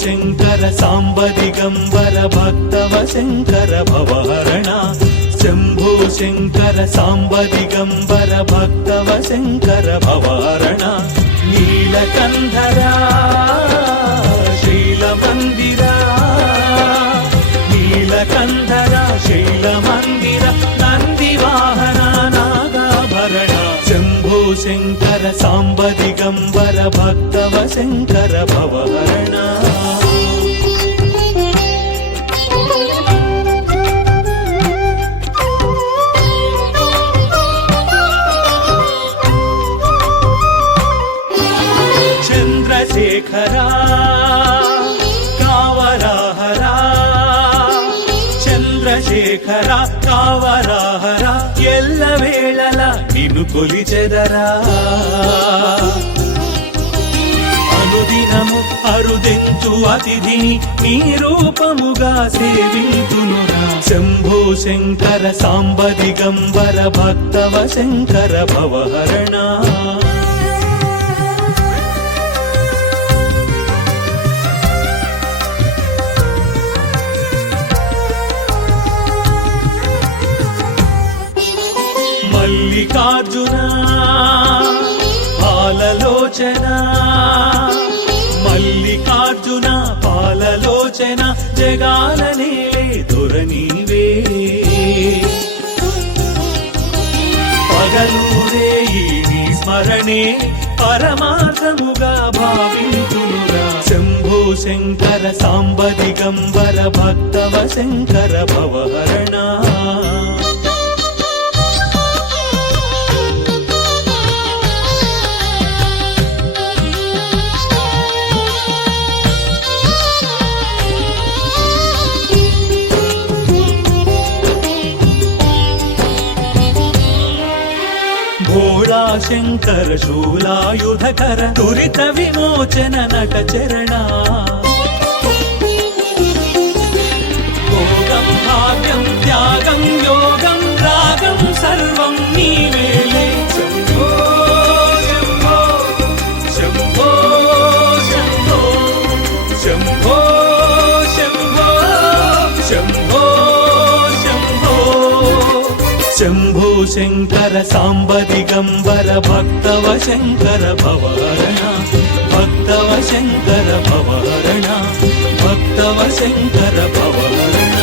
శంకర సాంబ దిగంబర భక్తవ శంకర భవహరణ శంభో శంకర సాంబ దిగంబర భక్తవ శంకర భవహరణ నీలకంధరా శైలమందిర నీలకంధరా శైలమందిర నందివాహన నాగాభరణ శంభో శంకర సాంబ దిగంబర భక్తవ శంకర భవహరణ చంద్రశేఖరా కావరాహరా చంద్రశేఖరా కావరాహరా ఎల్లవేళల నిన్ను కొలిచెదరా అనుదినము అరుదెత్తు అతిథిని నీ రూపముగా సేవింతునురా శంభో శంకర సాంబ దిగంబర భక్తవ శంకర భవహరణ మల్లికార్జున పాలలోచన మల్లికార్జున పాలలోచన జగాల నేలే దొరనీవే పగలూరే ఈ స్మరణే పరమార్థముగా భావింతునురా శంభో శంకర సాంబ దిగంబర భక్తవ శంకర భవహరణ భోళా శంకర శూలాయుధకర దురిత విమోచన నట చరణ భోగం భాగ్యం త్యాగం యోగం రాగం సర్వం నీవేలే శంభో శంభో శంభో శంభో శంభో శంభో శంభో శంభో శంభో శంకర సాంబ దిగంబర భక్తవ శంకర భవహరణ భక్తవ శంకర భవహరణ భక్తవ శంకర భవహరణ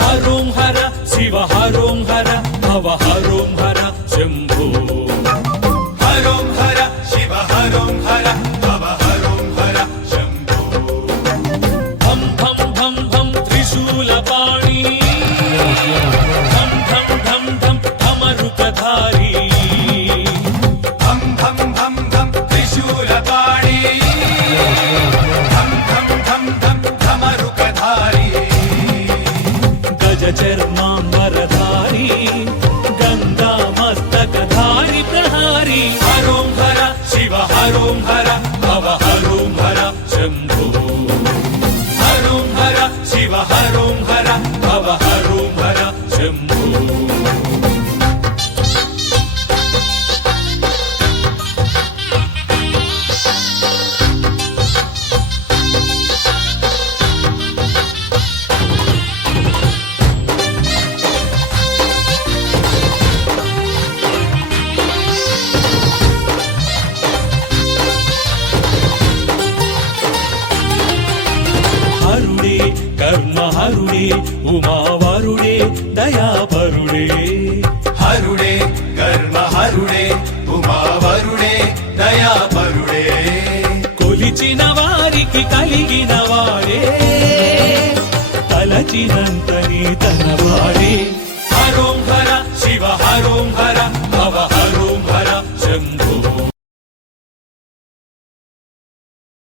హరోం హర శివ హరోం హర భవ హరోం హర శంభో హరోం హర శివ హరోం హర భవ హరోం హర శంభో భం భం భం భం త్రిశూలపాణి ధం ధం ధం ధం ధమరుకధారి భం భం భం భం త్రిశూలపాణి ధం ధం ధం ధం ధమరుకధారి చర్మాంబరధారి గంగా మస్తకధారి ప్రహారి హరోం హర శివ హరోం హర భవ హరోం హర శంభో హరోం హర శివ హరోం హర భవ హరోం హర శంభో కర్మహరుడే ఉమావరుడే దయాపరుడే హరుడే కర్మహరుడే ఉమావరుడే దయాపరుడే కొలిచిన వారికి కలిగిన వాడే తలచినంతని తనవాడే హరోం హర శివ హరోం హర భవ హరోం హర శంభో